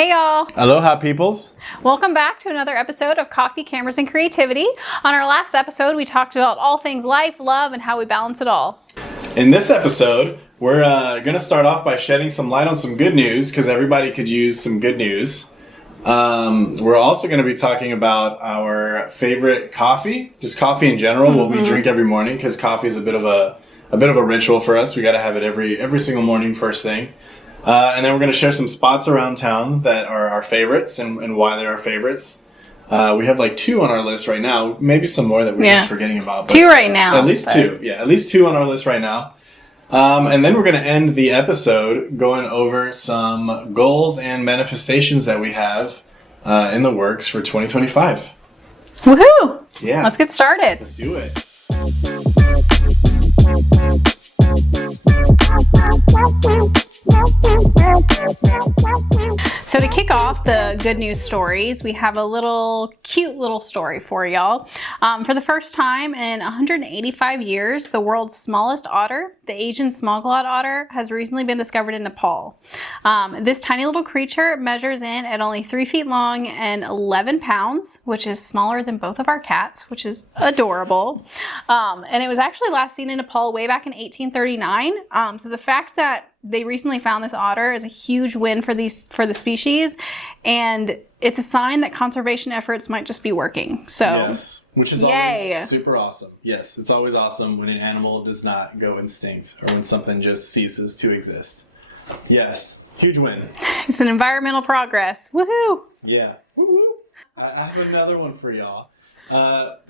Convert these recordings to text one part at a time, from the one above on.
Hey y'all! Aloha peoples! Welcome back to another episode of Coffee, Cameras, and Creativity. On our last episode, we talked about all things life, love, and how we balance it all. In this episode, we're going to start off by shedding some light on some good news, because everybody could use some good news. We're also going to be talking about our favorite coffee, just coffee in general, what we drink every morning, because coffee is a bit of a ritual for us. We got to have it every single morning, first thing. And then we're going to share some spots around town that are our favorites and why they're our favorites. We have like 2 on our list right now. Maybe some more that we're just forgetting about. 2 right now. At least 2. Yeah, at least 2 on our list right now. And then we're going to end the episode going over some goals and manifestations that we have in the works for 2025. Woohoo! Yeah. Let's get started. Let's do it. So to kick off the good news stories, we have a cute little story for y'all. For the first time in 185 years, the world's smallest otter, the Asian Small-Clawed Otter, has recently been discovered in Nepal. This tiny little creature measures in at only 3 feet long and 11 pounds, which is smaller than both of our cats, which is adorable. And it was actually last seen in Nepal way back in 1839. So the fact that they recently found this otter is a huge win for the species, and it's a sign that conservation efforts might just be working. So yes, which is always super awesome. Yes, it's always awesome when an animal does not go extinct or when something just ceases to exist. Yes, huge win. It's an environmental progress. Woohoo! Yeah. Woo-hoo. I have another one for y'all.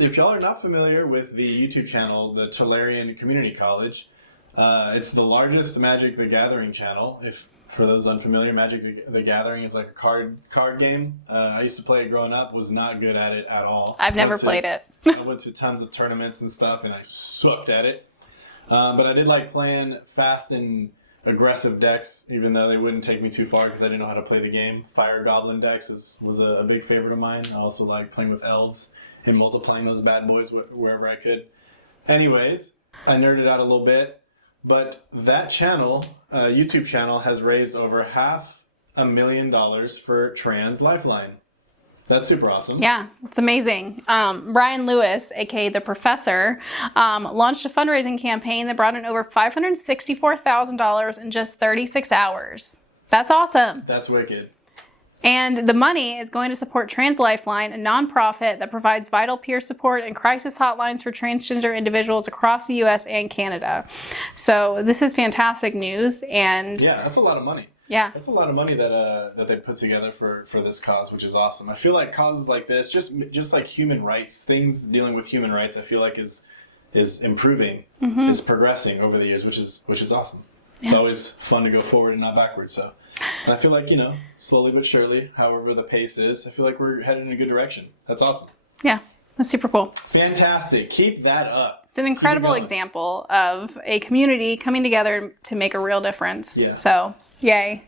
If y'all are not familiar with the YouTube channel, the Tolarian Community College, it's the largest Magic the Gathering channel. If for those unfamiliar, Magic the Gathering is like a card game. I used to play it growing up, was not good at it at all. I've never played it. I went to tons of tournaments and stuff, and I sucked at it. But I did like playing fast and aggressive decks, even though they wouldn't take me too far because I didn't know how to play the game. Fire Goblin decks was a big favorite of mine. I also like playing with elves and multiplying those bad boys wherever I could. Anyways, I nerded out a little bit. But that channel, YouTube channel, has raised over $500,000 for Trans Lifeline. That's super awesome. Yeah, it's amazing. Brian Lewis, aka the Professor, launched a fundraising campaign that brought in over $564,000 in just 36 hours. That's awesome. That's wicked. And the money is going to support Trans Lifeline, a nonprofit that provides vital peer support and crisis hotlines for transgender individuals across the U.S. and Canada. So this is fantastic news. And yeah, that's a lot of money. Yeah, that's a lot of money that they put together for this cause, which is awesome. I feel like causes like this, just like human rights, things dealing with human rights, I feel like is improving, is progressing over the years, which is awesome. Yeah. It's always fun to go forward and not backwards. So. And I feel like, slowly but surely, however the pace is, I feel like we're headed in a good direction. That's awesome. Yeah, that's super cool. Fantastic. Keep that up. It's an incredible example of a community coming together to make a real difference. Yeah. So, yay.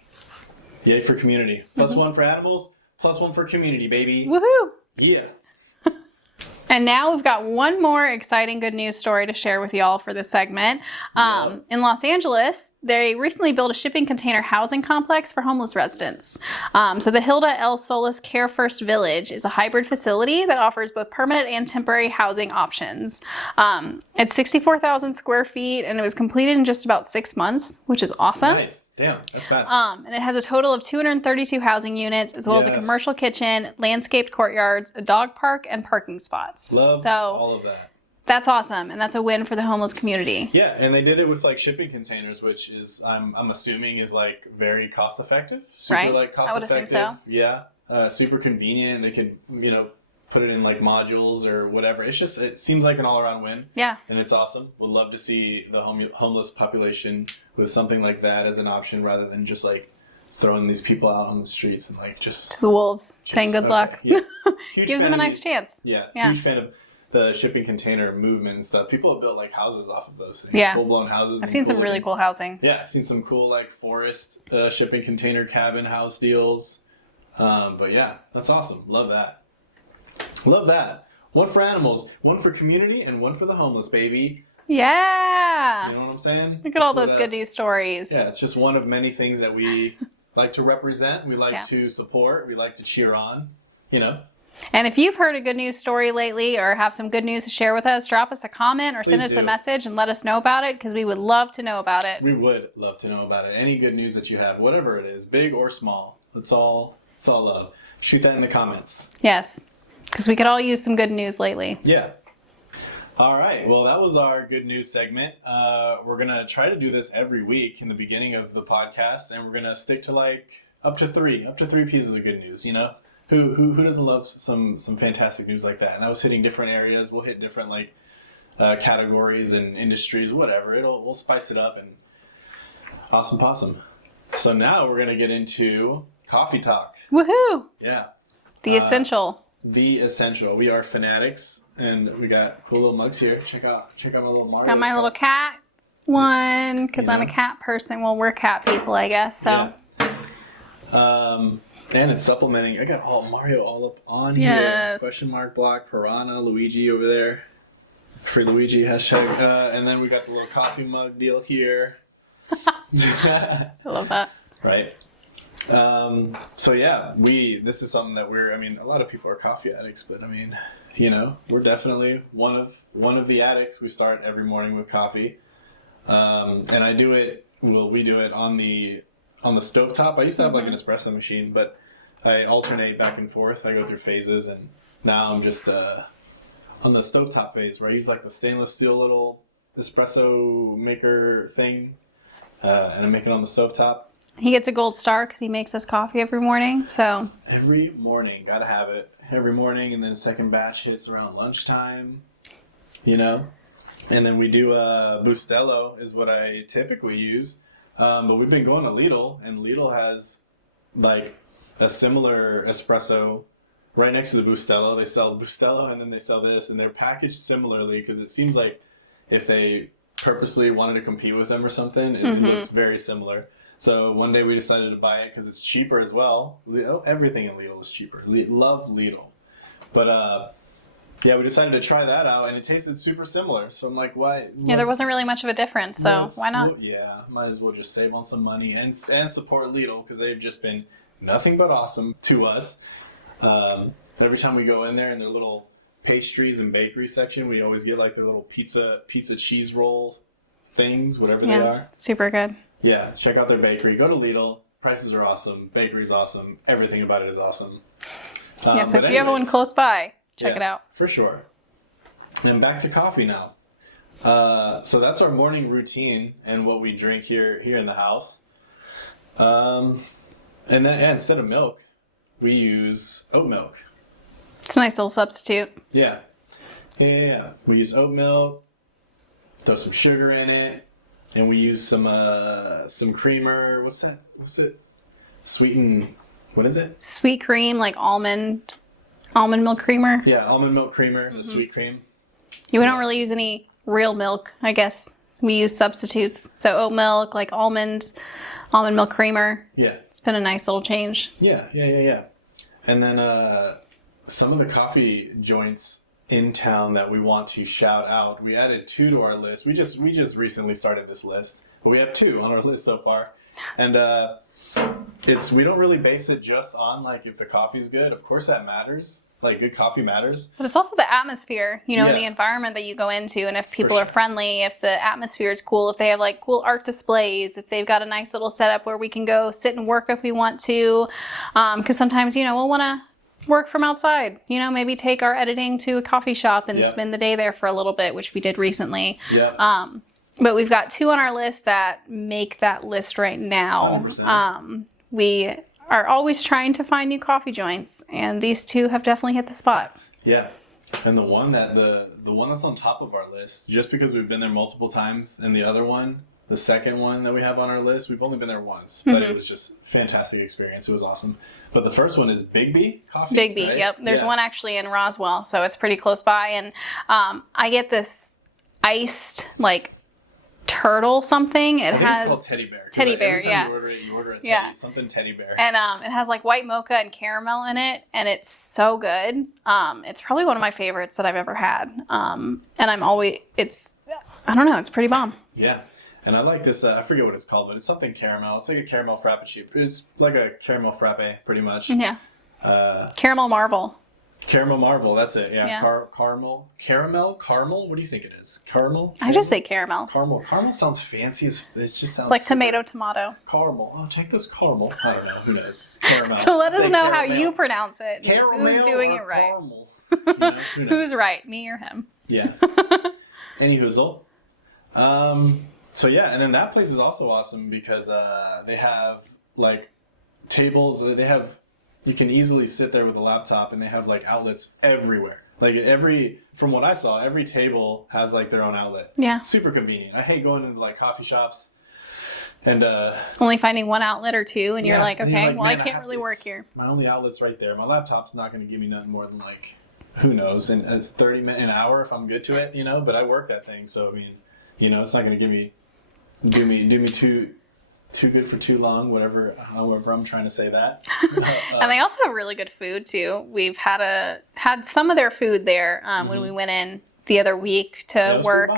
Yay for community. Plus 1 for animals, plus 1 for community, baby. Woohoo! Yeah. And now we've got one more exciting good news story to share with y'all for this segment. In Los Angeles, they recently built a shipping container housing complex for homeless residents. So the Hilda L Solis Care First Village is a hybrid facility that offers both permanent and temporary housing options. It's 64,000 square feet, and it was completed in just about 6 months, which is awesome. Nice. Damn, that's fast. And it has a total of 232 housing units, as well as a commercial kitchen, landscaped courtyards, a dog park, and parking spots. Love all of that. That's awesome, and that's a win for the homeless community. Yeah, and they did it with like shipping containers, which is I'm assuming is like very cost effective. Super, right? Like cost I would effective. assume so. Yeah, super convenient. They could put it in like modules or whatever. It seems like an all around win. Yeah, and it's awesome. Would love to see the homeless population with something like that as an option rather than just like throwing these people out on the streets and like just to the wolves saying good luck. Yeah. Gives them a nice chance. Yeah, huge fan of the shipping container movement and stuff. People have built like houses off of those things. Yeah, full-blown houses. I've seen some really cool housing. Yeah, I've seen some cool like forest shipping container cabin house deals. But yeah, that's awesome. Love that. Love that. 1 for animals, 1 for community, and 1 for the homeless, baby. Yeah. You know what I'm saying? Look at all those good news stories. Yeah, it's just one of many things that we like to represent. We like to support. We like to cheer on, you know. And if you've heard a good news story lately or have some good news to share with us, drop us a comment or send us a message and let us know about it, because we would love to know about it. We would love to know about it. Any good news that you have, whatever it is, big or small, it's all love. Shoot that in the comments. Yes, because we could all use some good news lately. Yeah. All right. Well, that was our good news segment. We're going to try to do this every week in the beginning of the podcast, and we're going to stick to like up to three pieces of good news, you know? Who doesn't love some fantastic news like that? And that was hitting different areas. We'll hit different like categories and industries, whatever. We'll spice it up, and awesome possum. So now we're gonna get into coffee talk. Woohoo! Yeah. The essential. The essential. We are fanatics, and we got cool little mugs here. Check out my little Mario. Got my little cat one, because I'm a cat person. Well, we're cat people, I guess. So. Yeah. And it's supplementing. I got Mario all up on here. Question mark block, Piranha, Luigi over there. Free Luigi, hashtag. And then we got the little coffee mug deal here. I love that. Right. So yeah, this is something that a lot of people are coffee addicts, but you know, we're definitely one of the addicts. We start every morning with coffee. And we do it on the stovetop. I used to have like an espresso machine, but I alternate back and forth. I go through phases, and now I'm just on the stovetop phase, where I use like the stainless steel little espresso maker thing, and I make it on the stovetop. He gets a gold star because he makes us coffee every morning. So every morning, gotta have it every morning, and then a second batch hits around lunchtime. You know, and then we do Bustelo is what I typically use. But we've been going to Lidl, and Lidl has like a similar espresso right next to the Bustelo. They sell the Bustelo, and then they sell this, and they're packaged similarly, because it seems like if they purposely wanted to compete with them or something, it looks very similar. So one day we decided to buy it because it's cheaper as well. Everything in Lidl is cheaper. Love Lidl. But yeah, we decided to try that out, and it tasted super similar. So I'm like, why? Yeah, there wasn't really much of a difference, so why not? Might as well just save on some money and support Lidl, because they've just been nothing but awesome to us. Every time we go in there in their little pastries and bakery section, we always get like their little pizza cheese roll things, whatever they are. Super good. Yeah, check out their bakery. Go to Lidl. Prices are awesome. Bakery's awesome. Everything about it is awesome. So if you have one close by, check it out. For sure. And back to coffee now. So that's our morning routine and what we drink here in the house. And then instead of milk, we use oat milk. It's a nice little substitute. Yeah. We use oat milk, throw some sugar in it, and we use some creamer. What's that? What's it? Sweetened. What is it? Sweet cream, like almond milk creamer. Yeah, almond milk creamer, the sweet cream. Yeah, we don't really use any real milk, I guess. We use substitutes. So oat milk, like almond milk creamer. Yeah. It's been a nice little change. Yeah. And then some of the coffee joints in town that we want to shout out. We added 2 to our list. We just recently started this list, but we have 2 on our list so far. And we don't really base it just on like if the coffee's good. Of course that matters. Like good coffee matters. But it's also the atmosphere, and the environment that you go into, and if people are friendly, if the atmosphere is cool, if they have like cool art displays, if they've got a nice little setup where we can go sit and work if we want to. Because sometimes, we'll want to work from outside, maybe take our editing to a coffee shop and spend the day there for a little bit, which we did recently. Yeah. But we've got 2 on our list that make that list right now. 100%. We are always trying to find new coffee joints, and these 2 have definitely hit the spot. Yeah. And the one that's on top of our list, just because we've been there multiple times, and the other one, the second one that we have on our list, we've only been there once, but it was just fantastic experience. It was awesome. But the first one is Big B Coffee. Big B, right? yep. There's one actually in Roswell, so it's pretty close by. And I get this iced, like, turtle something. It has... It's called Teddy Bear. Teddy Bear, every time you order a Teddy, something Teddy Bear. And it has, like, white mocha and caramel in it, and it's so good. It's probably one of my favorites that I've ever had. And I don't know, it's pretty bomb. Yeah. And I like this, I forget what it's called, but it's something caramel. It's like a caramel frappuccino. It's like a caramel frappe, pretty much. Yeah. Caramel Marvel. Caramel Marvel, that's it. Yeah. Yeah. Caramel? What do you think it is? Caramel? I just say caramel. Caramel. Caramel sounds fancy. It just sounds It's like tomato. Caramel. Oh, take this caramel. I don't know. Who knows? Caramel. So let us know how caramel. you pronounce it. Caramel Who's doing or it right? Caramel? You know, who knows? Who's right, me or him? Yeah. Any hoozle. So yeah, and then that place is also awesome because they have like tables. You can easily sit there with a laptop, and they have like outlets everywhere. Like from what I saw, every table has like their own outlet. Yeah. Super convenient. I hate going into like coffee shops and only finding one outlet or two, and you're like, and okay, you're well, I man, can't really work here. My only outlet's right there. My laptop's not going to give me nothing more than like, who knows, and it's 30 minutes, an hour if I'm good to it, you know. But I work that thing, so I mean, you know, it's not going to do me too good for too long, however I'm trying to say that. And they also have really good food too. We've had some of their food there when we went in the other week to work.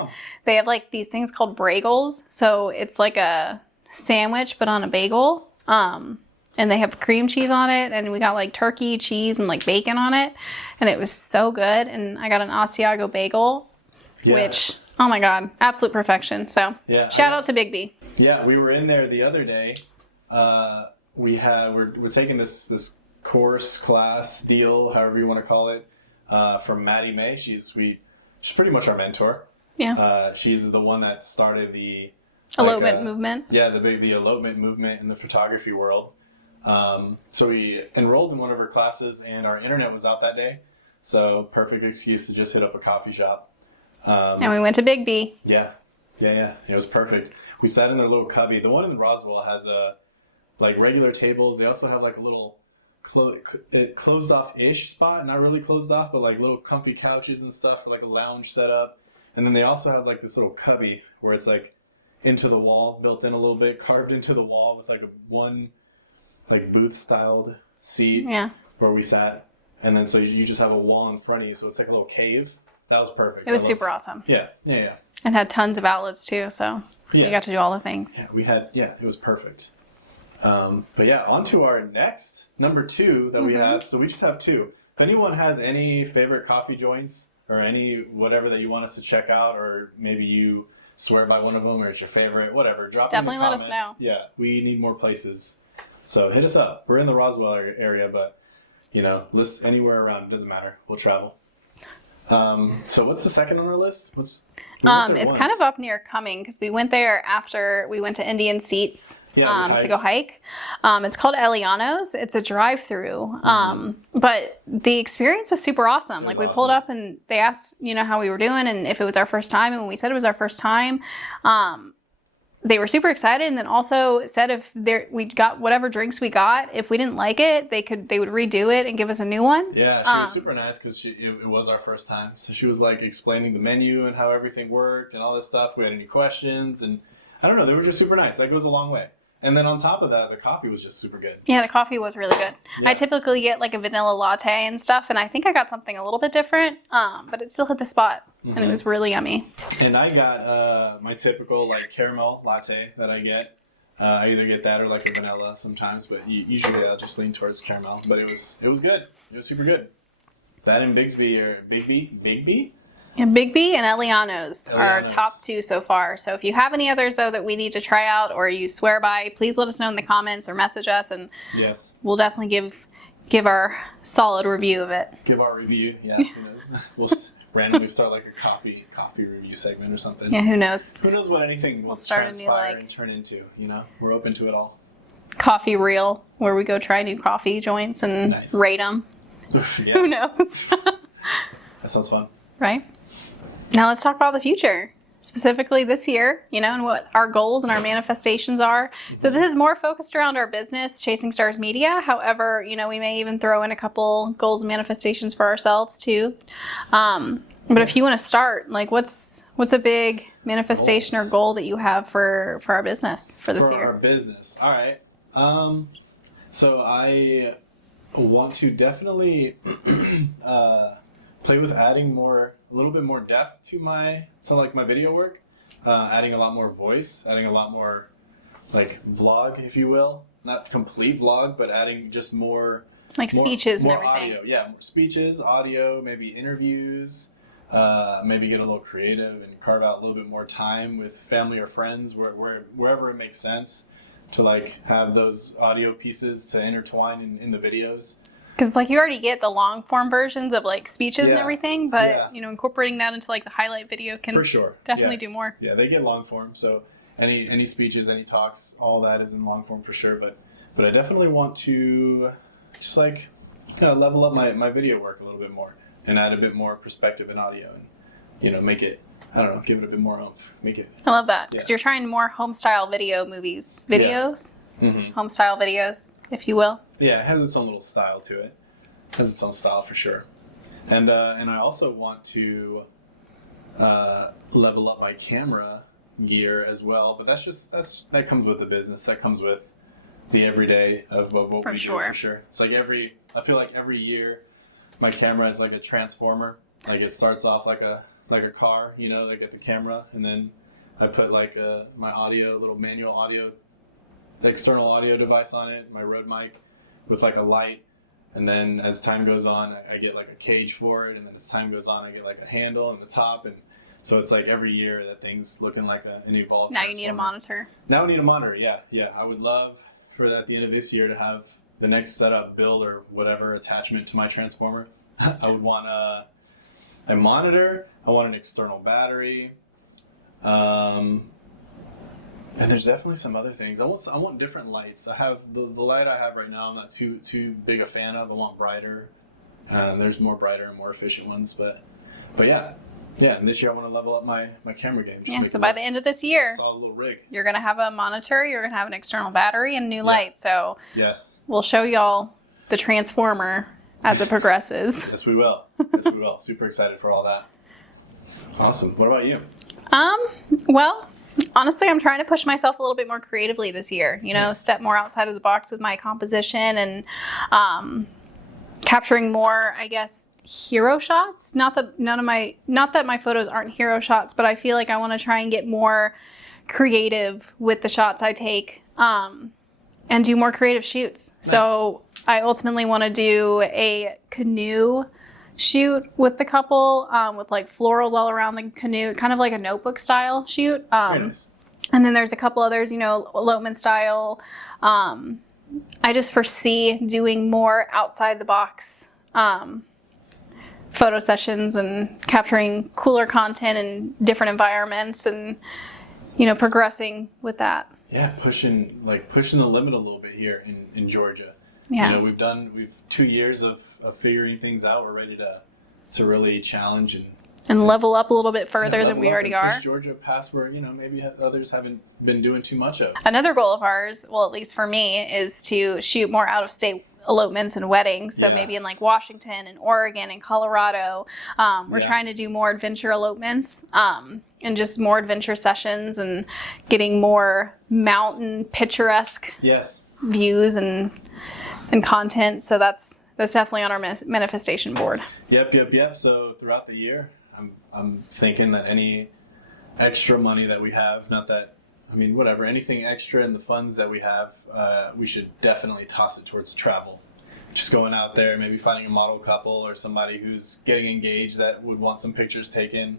They have like these things called bagels. So it's like a sandwich but on a bagel. And they have cream cheese on it, and we got like turkey, cheese, and like bacon on it. And it was so good. And I got an Asiago bagel, which, oh my God, absolute perfection. So shout out to Big B. Yeah, we were in there the other day. We're taking this course, class, deal, however you want to call it, from Maddie May. She's pretty much our mentor. Yeah. She's the one that started the elopement movement. Yeah, the elopement movement in the photography world. So we enrolled in one of her classes, and our internet was out that day. So perfect excuse to just hit up a coffee shop. And we went to Big B. Yeah. It was perfect. We sat in their little cubby. The one in Roswell has like regular tables. They also have like a little closed off-ish spot. Not really closed off, but like little comfy couches and stuff for like a lounge setup. And then they also have like this little cubby where it's like into the wall, built in a little bit, carved into the wall with like one like booth-styled seat where we sat. And then so you just have a wall in front of you, so it's like a little cave. That was perfect. It was super awesome. Yeah. And had tons of outlets too, so we got to do all the things. Yeah, it was perfect. But yeah, on to our next, number 2 that we have. So we just have 2. If anyone has any favorite coffee joints or any whatever that you want us to check out, or maybe you swear by one of them or it's your favorite, whatever, drop it in the comments. Definitely let us know. Yeah, we need more places. So hit us up. We're in the Roswell area, but, you know, list anywhere around. It doesn't matter. We'll travel. So what's the second on our list? It's kind of up near Cumming because we went there after we went to Indian Seats to go hike. It's called Eliano's. It's a drive-through, but the experience was super awesome. Like we pulled up and they asked, you know, how we were doing and if it was our first time. And when we said it was our first time, they were super excited, and then also said if we got whatever drinks we got, if we didn't like it, they would redo it and give us a new one. Yeah, she was super nice because it was our first time. So she was like explaining the menu and how everything worked and all this stuff. We had any questions, and I don't know, they were just super nice. That goes a long way. And then on top of that, the coffee was just super good. Yeah, the coffee was really good. Yeah. I typically get like a vanilla latte and stuff, and I think I got something a little bit different, but it still hit the spot, and it was really yummy. And I got my typical like caramel latte that I get. I either get that or like a vanilla sometimes, but usually I'll just lean towards caramel. But it was good. It was super good. That and Bigsby or Big B? Yeah, Big B and Eliano's are our top 2 so far. So if you have any others, though, that we need to try out or you swear by, please let us know in the comments or message us, and we'll definitely give our solid review of it. Give our review, yeah. Who knows? We'll randomly start like a coffee review segment or something. Yeah, who knows? Who knows what anything will start a new and turn into, you know? We're open to it all. Coffee reel, where we go try new coffee joints and rate them. Who knows? That sounds fun. Right? Now let's talk about the future, specifically this year, you know, and what our goals and our manifestations are. So this is more focused around our business, Chasing Stars Media. However, you know, we may even throw in a couple goals and manifestations for ourselves too. But if you want to start, like what's a big manifestation or goal that you have for our business for this year? For our business. All right. So I want to definitely play with adding a little bit more depth to my video work. adding a lot more voice, adding a lot more like vlog, if you will. Not complete vlog, but adding just more speeches more and everything. Audio. Yeah, more speeches, audio, maybe interviews. Maybe get a little creative and carve out a little bit more time with family or friends, wherever it makes sense, to like have those audio pieces to intertwine in the videos. Because like you already get the long form versions of like speeches and everything, but Yeah. you know, incorporating that into like the highlight video can For sure. definitely do more. Yeah, they get long form. So any speeches, any talks, all that is in long form for sure. But I definitely want to just like level up my video work a little bit more and add a bit more perspective and audio and make it, I don't know, give it a bit more oomph. Make it. I love that because you're trying more home style videos, home style videos, if you will. Yeah, it has its own little style to it. It has its own style for sure. And I also want to level up my camera gear as well. But that comes with the business. That comes with the everyday of what we do for sure. It's like I feel like every year my camera is like a transformer. Like it starts off like a car, they get the camera, and then I put like my audio, little manual audio, external audio device on it, my Rode mic with like a light, and then as time goes on, I get like a cage for it, and then as time goes on, I get like a handle and the top, and so it's like every year that thing's looking like an evolved. Now you need a monitor. Now we need a monitor. Yeah. I would love for at the end of this year to have the next setup, build, or whatever attachment to my transformer. I would want a monitor. I want an external battery. And there's definitely some other things. I want different lights. I have the light I have right now. I'm not too big a fan of. I want brighter. There's more brighter and more efficient ones, but yeah. And this year I want to level up my camera game. So by the end of this year, solid little rig. You're gonna have a monitor. You're gonna have an external battery and new light. So yes, we'll show y'all the transformer as it progresses. Yes, we will. Super excited for all that. Awesome. What about you? Well, honestly, I'm trying to push myself a little bit more creatively this year. Step more outside of the box with my composition and capturing more, I guess, hero shots. Not that my photos aren't hero shots, but I feel like I want to try and get more creative with the shots I take and do more creative shoots. Nice. So I ultimately want to do a canoe shoot with the couple with like florals all around the canoe, kind of like a notebook style shoot. Very nice. And then there's a couple others, elopement style. I just foresee doing more outside the box photo sessions and capturing cooler content in different environments and, progressing with that. Yeah, pushing the limit a little bit here in Georgia. Yeah. We've 2 years of figuring things out. We're ready to really challenge and level up a little bit further than we already are. Push Georgia past where, maybe others haven't been doing too much of. Another goal of ours, well, at least for me, is to shoot more out-of-state elopements and weddings. So maybe in like Washington and Oregon and Colorado. We're trying to do more adventure elopements and just more adventure sessions and getting more mountain picturesque views and content. So that's definitely on our manifestation board. Yep. So throughout the year, I'm thinking that any extra money that we have, anything extra in the funds that we have, we should definitely toss it towards travel. Just going out there, maybe finding a model couple or somebody who's getting engaged that would want some pictures taken,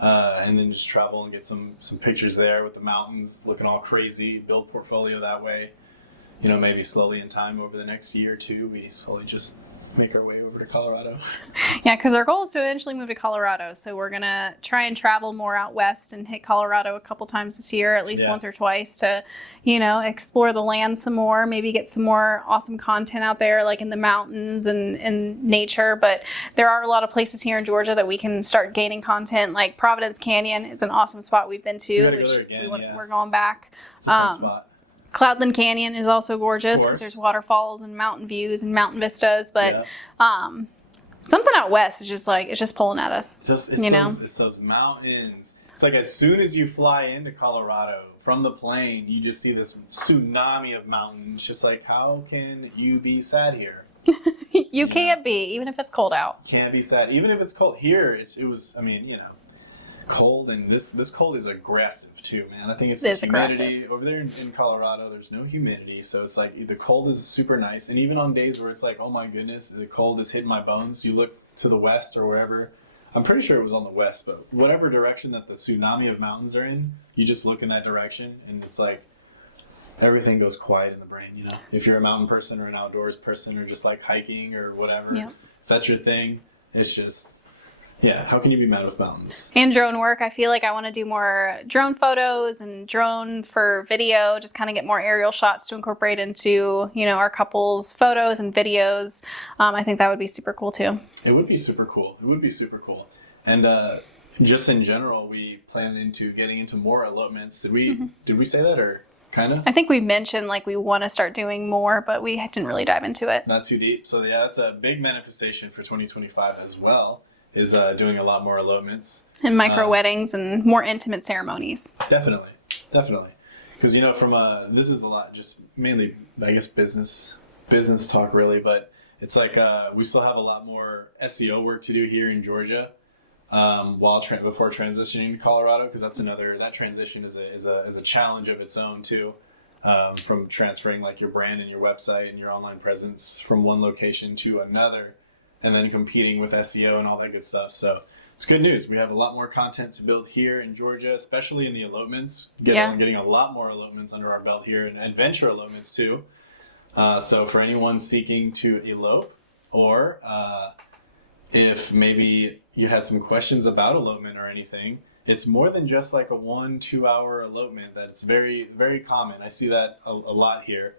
and then just travel and get some pictures there with the mountains looking all crazy, build portfolio that way. Maybe slowly in time over the next year or two, we slowly just make our way over to Colorado. Yeah, because our goal is to eventually move to Colorado. So we're going to try and travel more out west and hit Colorado a couple times this year, at least once or twice to, explore the land some more, maybe get some more awesome content out there, like in the mountains and nature. But there are a lot of places here in Georgia that we can start gaining content, like Providence Canyon is an awesome spot we've been to. We're going back. It's a fun spot. Cloudland Canyon is also gorgeous because there's waterfalls and mountain views and mountain vistas, but something out west is just like, it's just pulling at us. It's those mountains. It's like as soon as you fly into Colorado from the plane, you just see this tsunami of mountains. Just like, how can you be sad here? You can't be, even if it's cold out. Can't be sad. Even if it's cold here, cold, and this cold is aggressive too, man. I think it's It is humidity aggressive. over there in Colorado. There's no humidity, so it's like the cold is super nice. And even on days where it's like, oh my goodness, the cold is hitting my bones, you look to the west or wherever. I'm pretty sure it was on the west, but whatever direction that the tsunami of mountains are in, you just look in that direction, and it's like everything goes quiet in the brain. You know, if you're a mountain person or an outdoors person or just like hiking or whatever, Yep. if that's your thing, it's just. Yeah, how can you be mad with mountains? And drone work. I feel like I want to do more drone photos and drone for video, just kind of get more aerial shots to incorporate into, our couples' photos and videos. I think that would be super cool too. It would be super cool. It would be super cool. And just in general, we plan into getting into more elopements. Did we say that, or kind of? I think we mentioned like we want to start doing more, but we didn't really dive into it. Not too deep. So yeah, that's a big manifestation for 2025 as well, is doing a lot more elopements. And micro weddings and more intimate ceremonies. Definitely. Because, from this is a lot, just mainly, I guess, business talk really, but it's like we still have a lot more SEO work to do here in Georgia before transitioning to Colorado, because that transition is a challenge of its own too, from transferring like your brand and your website and your online presence from one location to another, and then competing with SEO and all that good stuff. So it's good news. We have a lot more content to build here in Georgia, especially in the elopements. Getting a lot more elopements under our belt here, and adventure elopements too. So for anyone seeking to elope, or if maybe you had some questions about elopement or anything, it's more than just like a 1-2 hour elopement. That's very, very common. I see that a lot here.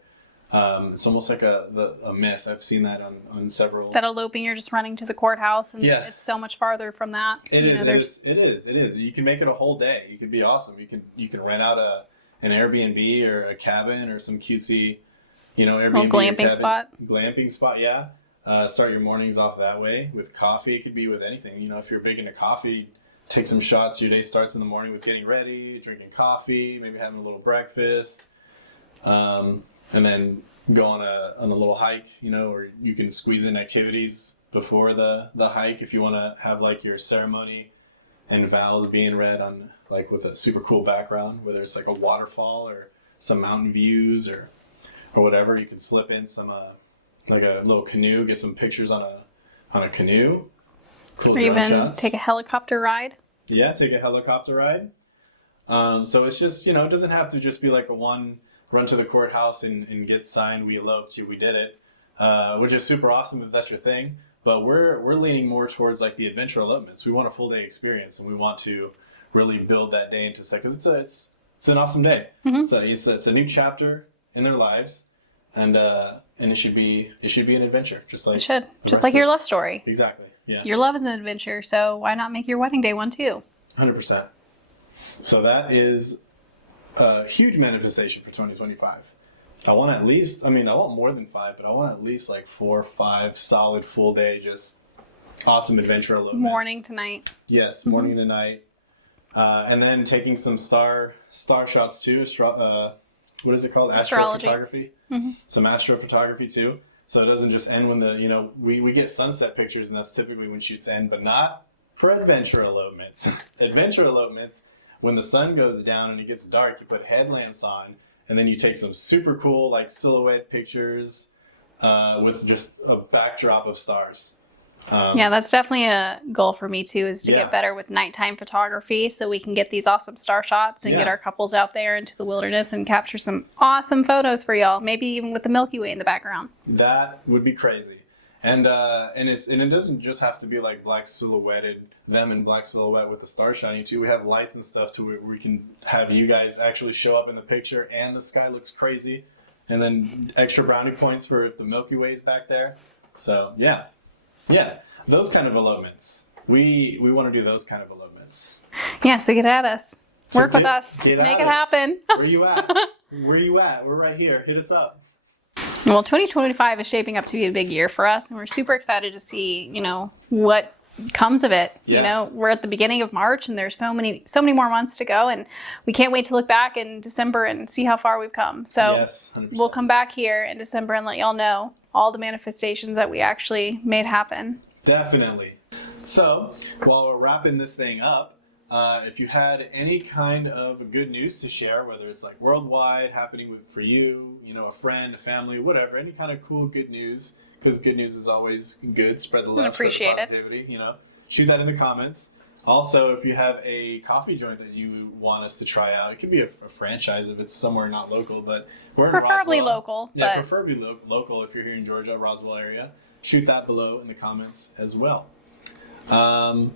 It's almost like a myth. I've seen that on several. That eloping, you're just running to the courthouse, and Yeah. it's so much farther from that. It is. You can make it a whole day. You could be awesome. You can rent out an Airbnb or a cabin or some cutesy, Airbnb Little glamping cabin, spot. Glamping spot, yeah. Start your mornings off that way with coffee. It could be with anything. If you're big into coffee, take some shots. Your day starts in the morning with getting ready, drinking coffee, maybe having a little breakfast. And then go on a little hike, or you can squeeze in activities before the hike if you want to have like your ceremony and vows being read on like with a super cool background, whether it's like a waterfall or some mountain views or whatever. You can slip in some like a little canoe, get some pictures on a canoe. Cool Or drone even shots. take a helicopter ride. Yeah, take a helicopter ride. So it's just, it doesn't have to just be like a one run to the courthouse and get signed, we eloped, we did it, which is super awesome if that's your thing. But we're leaning more towards like the adventure elopements. We want a full day experience, and we want to really build that day into because it's an awesome day. Mm-hmm. It's a new chapter in their lives, and it should be an adventure, just like It should. Just like your love story. Exactly. Yeah. Your love is an adventure, so why not make your wedding day one too? 100%. So that is a huge manifestation for 2025. I want more than 5, but I want at least like 4 or 5 solid full day, just awesome adventure elopements. Morning to night. Yes, morning to night. And then taking some star shots too. What is it called? Astrology. Astrophotography. Some astrophotography too. So it doesn't just end when we get sunset pictures, and that's typically when shoots end, but not for adventure elopements. Adventure elopements, when the sun goes down and it gets dark, you put headlamps on, and then you take some super cool like silhouette pictures with just a backdrop of stars. Yeah, that's definitely a goal for me too, is to Yeah. get better with nighttime photography so we can get these awesome star shots and get our couples out there into the wilderness and capture some awesome photos for y'all, maybe even with the Milky Way in the background. That would be crazy. And it doesn't just have to be like black silhouetted, them in black silhouette with the star shining too. We have lights and stuff to where we can have you guys actually show up in the picture and the sky looks crazy. And then extra brownie points for if the Milky Way is back there. So yeah, those kind of elopements. We want to do those kind of elopements. Yeah, so get at us. So Work with us. get Make at it us. happen. Where you at? We're right here. Hit us up. Well, 2025 is shaping up to be a big year for us, and we're super excited to see, what comes of it. Yeah. We're at the beginning of March, and there's so many more months to go, and we can't wait to look back in December and see how far we've come. So Yes, 100%. we'll come back here in December and let y'all know all the manifestations that we actually made happen. Definitely. So, while we're wrapping this thing up, If you had any kind of good news to share, whether it's like worldwide happening for you, a friend, a family, whatever, any kind of cool good news, because good news is always good. Spread the love, spread the positivity. Shoot that in the comments. Also, if you have a coffee joint that you want us to try out, it could be a franchise if it's somewhere not local, but we're in preferably Roswell. local. Yeah, but... preferably local if you're here in Georgia, Roswell area. Shoot that below in the comments as well. And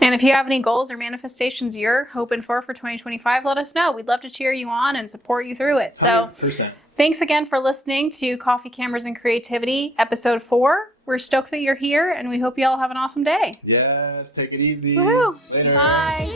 if you have any goals or manifestations you're hoping for 2025, let us know. We'd love to cheer you on and support you through it. So 100%. Thanks again for listening to Coffee, Cameras, and Creativity, episode 4. We're stoked that you're here, and we hope you all have an awesome day. Yes, take it easy. Woo-hoo. Later. Bye.